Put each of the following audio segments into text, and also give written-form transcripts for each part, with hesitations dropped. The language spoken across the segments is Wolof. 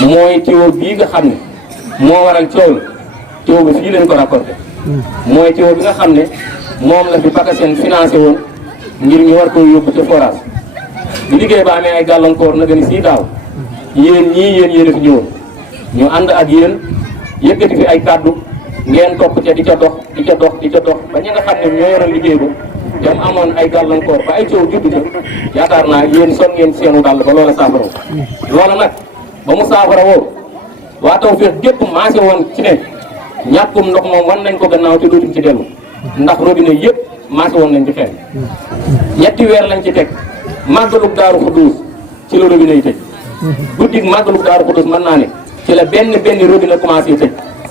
mooy tuyau bii nga xam ne moo waral coow la tuyau bi fii lañ ko raccordé mooy tuyau bi nga xam ne moom la fi PACASEN financé woon ngir ñu war ko yóbbu ca forage bi liggéey ba amee ay gàllankoor na gën sii daaw yéen yéen a fi ñëwoon ñu ànd ak yéen yëkkati fi ay kàddu ngeen topp ca di ca dox ba ñi nga xam ne ñoo yoroon liggéey ba dem amoon ay gàllankoor ba ay coow juddu ca yaakaar naa yéen son ngeen seenu dàll ba loola saafara loola nag ba mu saafara woo waa Tawfekh gépp maase woon ci ne ñàkkum ndox moom wan nañ ko gannaaw te dootuñ ci dellu ndax robinet yëpp maase woon nañ ci xel ñetti weer lañ ci teg màggalug Daaru Xuddus ci la robinet yi tëj guddig màggalug Daaru Xuddus mën naa ne ci la benn robinet commencé tëj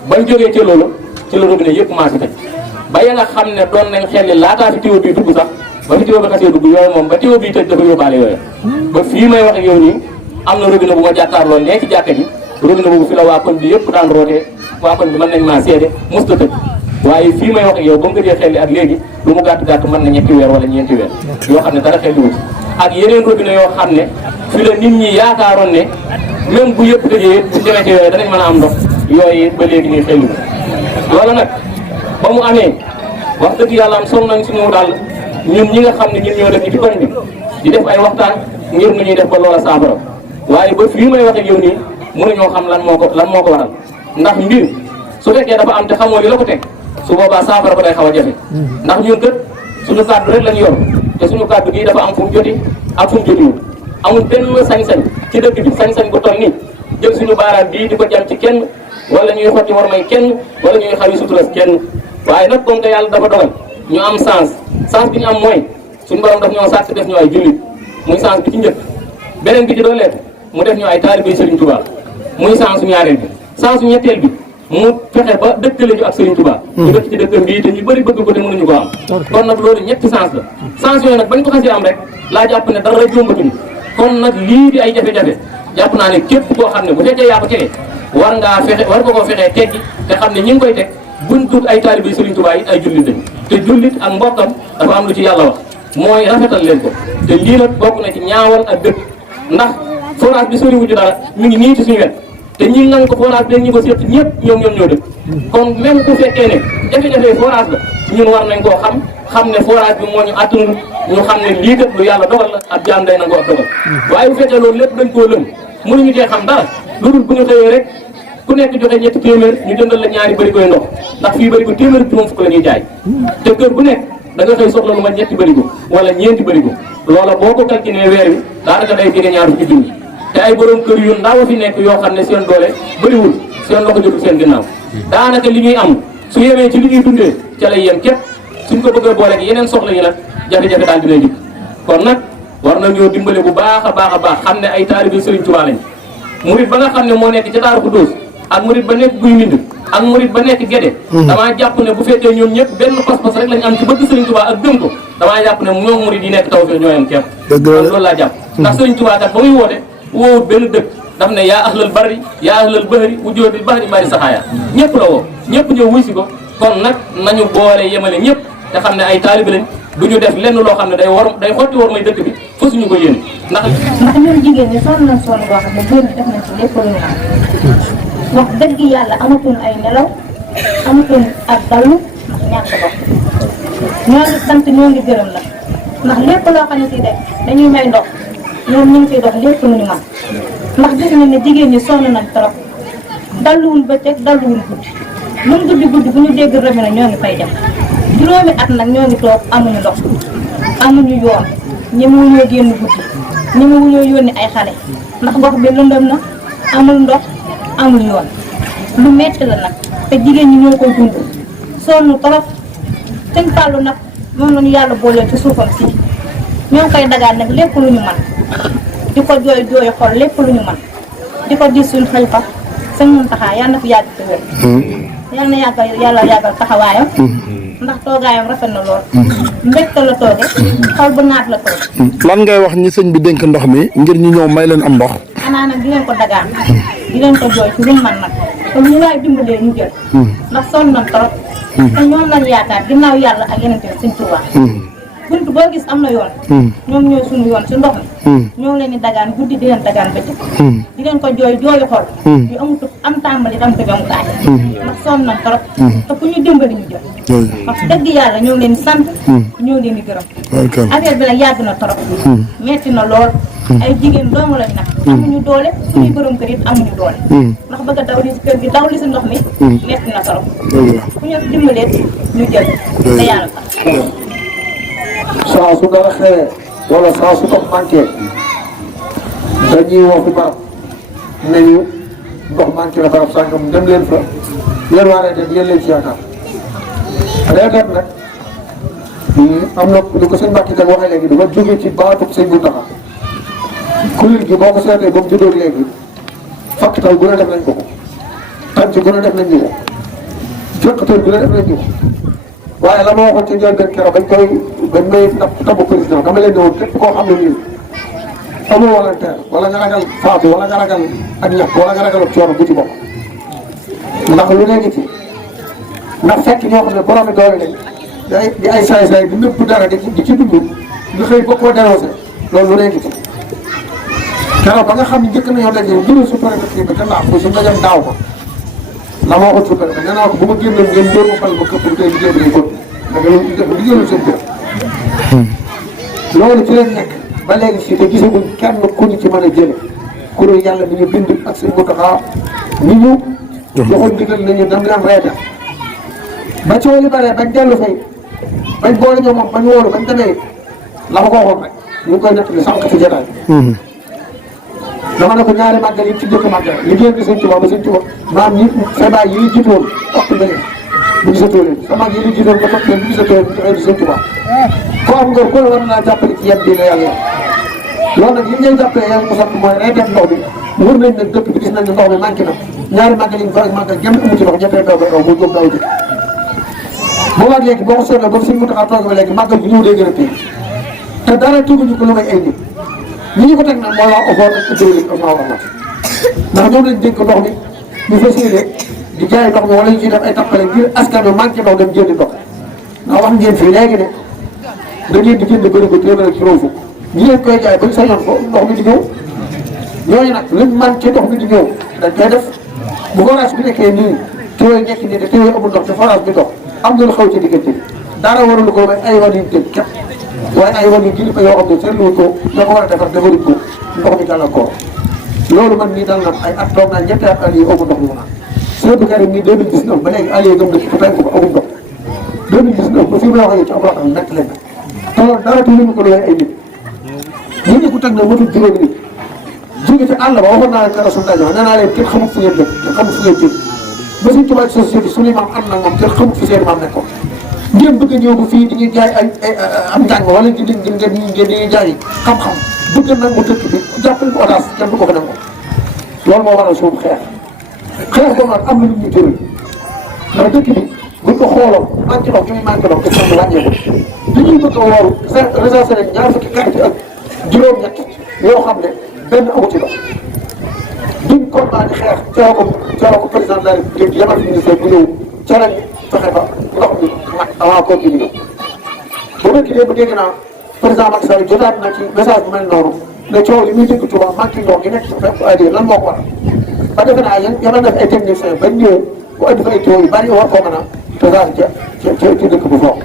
bañ jógee ci loolu ci la robinet yëpp commencé tëj ba ya nga xam ne doon nañ xel ni laataa fi tuyau bi dugg sax ba fi tuyau bi xasee dugg yooyu moom ba tuyau bi tëj dafa yóbbaale yooyu ba fii may wax ak yow nii am na robinet bu ma jàkkaarloo nee ci jàkka ji robinet boobu fi la waa koñ bi yëpp daan rootee waa koñ bi mën nañ maa seede musta tëj waaye fii may wax ak yow ba mu gëjee xel ak léegi lu mu gàtt mën na ñetti weer wala ñeenti weer yoo xam ne dara xel wut ak yeneen robinet yoo xam ne fi la nit ñi yaakaaroon ne même bu yëpp tëjee bu demee ci yooyu danañ mën a am ndox yooyu ba léegi nii xel loolu nag ba mu amee wax dëgg yàlla am sonn nañ suñu daal ñun ñi nga xam ne ñun ñoo def ci koñ bi di def ay waxtaan ngir nu ñuy def ba loola saafara waaye ba fii may wax ak yow nii mënuñoo xam lan moo ko waral ndax mbir su fekkee dafa am te xamoo li la ko teg su boobaa saafara ba day xaw a jafe ndax ñun kët suñu kàddu rek lañ yor te suñu kàddu gii dafa am fu mu joti ak fu mu jotiwul amul benn sañ-sañ ci dëkk bi sañ-sañ bu toll nii jël suñu baaraam bii di ko jam ci kenn wala ñuy xotti war may kenn wala ñuy xawi suturas kenn waaye nag comme que yàlla dafa dogal ñu am sens bi ñu am mooy suñu borom daf ñoo sàkk def ñu ay jullit muy sens bi ci njëkk beneen bi ci doon leet mu def ñu ay taalibe Serigne Touba muy sens su ñaareel bi sens su ñetteel bi mu fexe ba dëkkale ñu ak Serigne Touba ñu dëkk ci dëkkam bii te ñu bëri bëgg ko te mënuñu ko am kon nag loolu ñetti sens la sens yooyu nag bañ ko xasee am rek laa jàpp ne dara jombatuñu kon nag lii di ay jafe-jafe jàpp naa ne képp koo xam ne bu fekkee yaa ko tegee war nga koo fexee teggi te xam ne ñi ngi koy teg buñ tuut ay taalibe Serigne Touba it ay jullit lañ te jullit ak mbokkam dafa am lu ci yàlla wax mooy rafetal leen ko te lii nag bokk na ci ñaawal ak dëkk ndax forage bi sori wuñu dara mi ngi nii ci suñu wet te ñi nang ko forage bi ñi ko seet ñëpp ñoom ñoo dëkk kon même bu fekkee ne jafe-jafe forage la ñun war nañ koo xam ne forage bi moo ñu attanul ñu xam ne lii kat lu yàlla dogal la ak jaam day nangoo ak dogal waaye bu fekkee loolu lépp dañ koo lëm mënuñu cee xam dara lu dul bu ñu xëyee rek ku nekk joxe ñetti téeméer ñu jëndal la ñaari bërigoy ndox ndax fii bërigo téeméer bi moom fukk la ñuy jaay te kër bu nekk da nga xëy soxla lu ma ñetti bërigo wala ñeenti bërigo loola boo ko calculé weer wi daanaka day jege ñaar fukki junni te ay borom kër yu ndaw fi nekk yoo xam ne seen doole bëriwul seen loxo jotul seen ginnaaw daanaka li ñuy am su yemee ci li ñuy dundee ca lay yem képp suñ ko bëgg a boole ak yeneen soxla yi nag jafe-jafe daal dina dikk kon nag war nañoo dimbale bu baax a baax xam ne ay taalibe Serigne Touba lañ murit ba nga xam ne moo nekk ca Daaru Xudoos ak murit ba nekk Guy Mbind ak murit ba nekk Gédé damaa jàpp ne bu fekkee ñoom ñëpp benn pas-pas rek lañ am ci bëgg Serigne Touba ak gëm ko damaa jàpp ne ñoom murit yi nekk Tawfekh ñoo yem képp loolu laa jàpp ndax Serigne Touba kat ba muy woote woowut benn dëkk daf ne yaa ahlal barri yaa ahlal bahri wujjóobil bahri bari saxaaya ñëpp la woo ñëpp ñëw wuy si ko kon nag nañu boole yemale ñëpp te xam ne ay taalibe lañ du ñu def lenn loo xam ne day xotti war may dëkk bi fa suñu ko yéene ndax ñun jigéen ñi sonn nañ sonn boo xam ne góor ñi def nañ ci lépp lu ñu am wax dëgg yàlla amatuñ ay nelaw amatuñ ak dallu ndax ñàkk dox ñoo ngi sant ñoo ngi gërëm la ndax lépp loo xam ne si def dañuy may ndox ñoom ñu ngi ciy dox lépp lu ñu mën ndax gis nañ ne jigéen ñi sonn nañ trop dalluwul bëccëg dalluwul guddi lu mu guddi bu ñu dégg robinet ñoo ngi fay dem juróomi at nag ñoo ngi toog amuñu ndox amuñu yoon ñemewuñoo génn guddi ñemewuñoo yónni ay xale ndax gox bi lëndëm na amul ndox amul yoon lu metti la nag te jigéen ñi ñoo koy dund sonn trop sëñ Fallou nag moom la ñu yàlla booleel ci suufam si ñoo ngi koy dagaan nag lépp lu ñu mën di ko jooy xol lépp lu ñu mën di ko gis suñu xalifa sëñ Mountakha yal na fi yàgg ci wér yal na yàggal taxawaayam ndax toogaayam rafet na lool mbégte la tooge xol bu naat la toog lan ngay wax ñi sëñ bi dénk ndox mi ngir ñu ñëw may leen am ndox xanaa nag di leen ko dagaan di leen ko jooy ci luñ man nag te lu ñu waay dimbalee ñu jël ndax sonn nañ trop te ñoom lañ yaakaar ginnaaw yàlla ak yeneen tamit sëñ Tuubaa bunt boo gis am na yoon ñoom ñooy suñu yoon si ndox mi ñoo ngi leen di dagaan guddi di leen dagaan bëccëg di leen ko jooy jooyu xol yu amut am tàmbali am te am kaay ndax sonn nañ trop te ku ñu dimbali ñu jël wax dëgg yàlla ñoo ngi leen di sant ñoo ngi leen di gërëm affaire bi nag yàgg na trop metti na lool ay jigéen doomu lañ nag amuñu doole suñuy borom kër it amuñu doole ndax bëgg a daw li si kër gi daw li si ndox mi metti na trop ku ñu dimbalee ñu jël te yàlla tax saa su dara xewee wala saa su ndox manqué dañuy woo fi barab nañu ndox manqué la barab sàngam dem leen fa yéen waa reeteet yéen leen ci yaakaar reeteet nag am na lu ko sëñ Mbacke Kane waxee léegi dafa jógee ci baatub sëñ Mountakha kuréel gi boo ko seetlee ba mu juddoo léegi fakkatal gu ne def nañ ko ko tànc gu ne def nañ ñu ko jokkatal gu ne def nañ ñu ko waaye la ma waxoon ci njëlbeen keroog bañ may tabb président dama leen ne woon képp koo xam ne nii amoo volontaire wala nga ragal faatu wala nga ragal ak ñàkk wala nga ragal ak coono bu ci bopp ndax lu nekk ci ndax fekk ñoo xam ne borom doole lañ di ay saay-saay di nëbb dara di ci dund ñu xëy ba koo dénoncé loolu lu nekk ci keroog ba nga xam ne njëkk nañoo daje bureau sous-préfet bi te laax ko su ndajam daaw ko la ma waxoon sous-préfet nee naa ko bu ma génnoon ngeen dóor ma fal ma këpp tey liggéey bi day kon da nga leen liggéeyul seen kër loolu ci leen nekk ba léegi si te gisaguñ kenn ku ñu ci mën a jële kuréel yàlla bi ñu bind ak seen Mountakha ni ñu joxoon ndigal nañu dem leen reeta ba coow li bare bañ dellu fay bañ boole ñoom moom bañ wóolu bañ demee la ma ko waxoon rek ñu ngi koy nekk li sànq ci jotaay dama ne ko ñaari màggal yi ci jëkk màggal liggéey bi sëñ Tuubaa ba sëñ Tuubaa maam ñi feebaay yi ñu jiitoon ëpp na leen bu gisatoo leen sama mag yi ñu jiitoon ba topp leen bu gisatoo leen ñu di sëñ Tuubaa ko am ngor ko la war naa jàppale ci yem bi la yàlla loolu nag li ngay jàppale yàlla ko sant mooy reeteet ndox bi wër nañ nag dëkk bi gis nañ ne ndox mi manqué na ñaari màggal yi ñu fa ak màggal genn amu ci ndox ñettee daw ba daw mu jóg daw ji boobaag léegi boo ko seetloo ba sëñ Mountakha toog ba léegi màggal bi ñëw day gën a téye te dara tuguñu ko lu may ay nit ñi ñu ko teg nag mooy waa OFOR ak hydraulique ak waa ndax ñoom lañ dénk ndox mi ñu fas yéene di jaay ndox mi wala ñu ciy def ay tappale ngir askan wi manqué ndox dem jëndi ndox ndax wax ngeen fii léegi ne da ngeen di jënd bëri ko téeméer ak juróom fukk ñi leen koy jaay bañ sañoon ko ndox mi di ñëw ñooñu nag luñ manqué ndox mi di ñëw dañ koy def bu forage bi nekkee nii téwéy nekk nii te téwéy amul ndox te forage bi dox am na lu xaw ci diggante bi dara warul ko may ay wan yu tëj képp waaye ay wan yu kilifa yoo xam ne seetlu ko ñoo ko war a defar defaruñ ko ndox mi gàllankoor loolu man mii dal na ay at toog naa ñetti at allié amul ndox mu naan Seydou Karim nii 2019 ba léegi allié gëm dëkk fa ko amul ndox 2019 ba fii may waxee ci am raxam nekk leen te loolu dara tuuti ko lu ay nit ñi ko teg na matul juróomi nit jóge ci àll ba waxoon naa leen keroog suñu daje nee naa leen kenn xamut fu ngeen dëkk kenn xamut fu ngeen jëm ba suñ tubaab société bi suñu maam am na moom kenn xamut fu seen maam nekkoon ngeen bëgg a ñëw ba fii di ñuy jaay ay am njàng wala ngeen di jaay xam-xam bëgg nag mu dëkk bi jàppale ko otage kenn du ko fa nangu loolu moo waral suñu xeex boobu nag am na lu ñu tëral ndax dëkk bi buñ ko xooloon manqué ndox ñu manqué ndox te sax wàññeeku li ñuy bëgg a wooru recensé nañ ñaar fukki quartier ak juróom-ñett yoo xam ne benn amu ci ndox duñ combat di xeex coono ko président de la République yabal ministre bu ñëw ca lañ fexe ba ndox mi mat avant koor gi di ñëw bu nekk dee ba dégg naa président Macky Sall jotaat na ci message bu mel noonu ne coow li muy dégg Touba manqué ndox gi nekk ci fekk ay lan moo ko waral ba defe naa yabal na fi ay techniciens bañ ñëw bu andi fa ay tuyaux yu bari war koo mën a tasaare ca dëkk bu foofu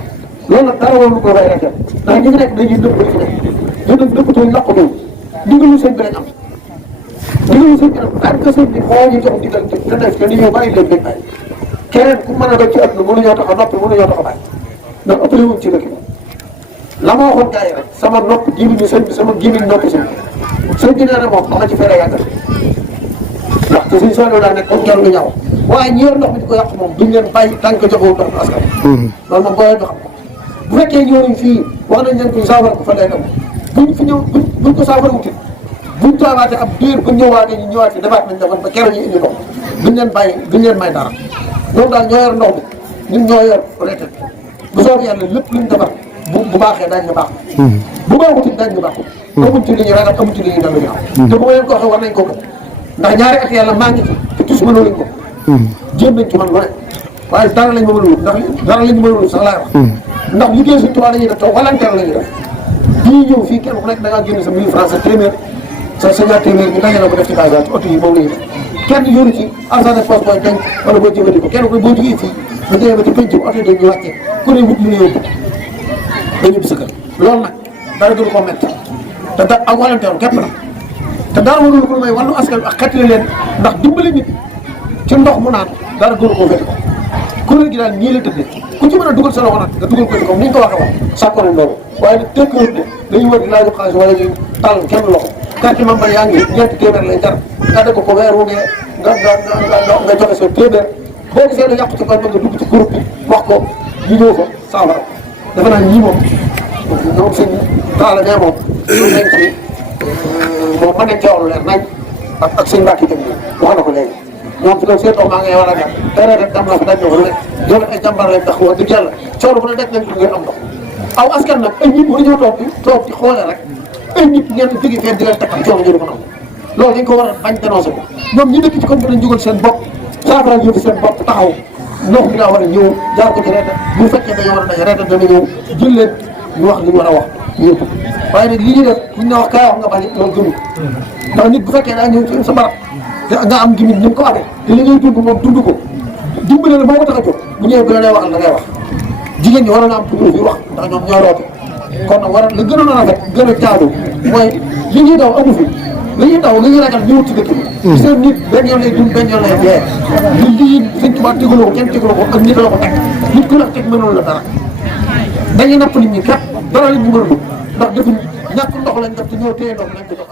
loolu nag dara warul ko bay rek ndax ñi fi nekk dañuy nëbb li fi nekk ñu nag nëbbatuñ laqatuñ ndigalu sëñ bi lañ am ndigalu sëñ bi nag daanaka sëñ bi moo ñu jox ndigal te def te ni ñëw bàyyi leen béy keneen ku mën a doon ci àdduna mënuñoo tax a noppi mënuñoo tax a bàyyi ndax ëppale wuñ ci dëkk bi la ma waxoon gars yi rek sama nopp gémmiñu sëñ bi sama gémmiñ noppi sëñ bi sëñ bi nee na moom dama ci fere yàggal ndax te suñ soxla daa nekk comme lu ñaaw waaye ñi yor ndox mi di ko yàq moom duñ leen bàyyi tànk joxewul ndox mi askan loolu moom booyee ñu xam ko bu fekkee ñëw nañ fii wax nañ leen ko saafara ko fa léegam buñ fi ñëw buñ ko saafara wutit buñ toogaatee ab diir buñ ñëwaatee ñu ñëwaat fi defaat nañ defoon ba keroog ñu indi ndox duñ leen bàyyi duñ leen may dara ñoom daal ñoo yor ndox mi ñun ñoo yor retet bu soobee yàlla lépp luñ defar bu baaxee daañu baax bu baaxutit daañu baax amuñ ci li ñu ragal amuñ ci li ñu dellu ginnaaw te bu ma leen ko waxee war nañ ko ko ndax ñaari at yàlla maa ngi ci te tus mënoo lañ ko jéem nañ ci man lu ne waaye dara lañ ma mënul ndax dara lañ ma mënul sax laay wax ndax liggéey Sëñ Tuubaa la ñuy def te volontaire la ñuy def bii ñëw fii kenn ku nekk da ngaa génn sa 1000 francs sa téeméer sa ñaar téeméer ñu dajale ko def ci bagage ci oto yi moom la ñuy def kenn yoru ci argent de poche booy denc wala boo jëfandikoo kenn ku boo jógee fii ba demee ba ci penc oto yi dañuy wàcce ku ne wut li nga yóbbu dañu bi sa kër loolu nag dara gënu koo métti te da ak volontaire képp la te dara mënul ko may wàllu askan ak xettali leen ndax dimbali nit ci ndox mu naan dara gënu koo féete ko kuréel gi daal ñii la tëddee ku ci mën a dugal sa loxo nag nga dugal ko ci kaw ni ñu ko waxee woon sàkkoon nañ loolu waaye nag tekkiwut ne dañuy wër di laaj xaalis wala ñu tàll kenn loxo carte membre yaa ngi ñeenti téeméer lay jar nga def ko weer wu ngee nga joxe sa téeméer boo gisee ne yàqu ci koñ ba nga dugg ci groupe bi wax ko ñu ñëw ko saafara dafa naa ñii moom ñoom sëñ taala nee moom ñu nañ ci moom mën nañ ci wax lu leer nañ ak sëñ Mbacke jëm wax na ko léegi ñoom fi doon seen doom maa ngi war a def tere rek dem na fa dañ ñëw rek ñoom ay jàmbar lañ tax wax dëgg yàlla coono bu ne daj nañ ko ngeen am ndox aw askan nag ay nit waruñoo toog di xoolee rek ay nit ngeen jóge fee di leen takkal coono ñu ko am loolu dañ ko war a bañ dénoncé ko ñoom ñi dëkk ci comme dañ jógal seen bopp saafara yëfu seen bopp taxaw ndox mi daa war a ñëw jaar ko ci reeta bu fekkee dañoo war a daje reeta dana ñëw jël leen ñu wax li ñu war a wax ñëpp waaye nag li ñuy def buñ ne wax kaay wax nga bañ loolu gënu ndax nit bu fekkee daa ñëw ci sa barab te nga am gimit ni mu ko amee te li ngay dund moom dund ko dimbale la moo ko tax a jóg bu ñëwee bu la lay waxal da ngay wax jigéen ñi waroon na am pour fi wax ndax ñoom ñoo roote kon nag war a li gënoon a rafet gën a jaadu mooy li ñuy daw amu fi li ñuy daw li ñuy ragal ñëwut ci dëkk bi seen nit benn yoon lay dund benn yoon lay dee li lii Sëñ Tuubaa tegaloo ko kenn tegaloo ko ak nit la ko teg nit ku la teg mënul la dara dañuy napp nit ñi kat dara li ñu mën a dugg ndax defuñ ñàkk ndox lañ def te ñoo téye ndox lañ ko jox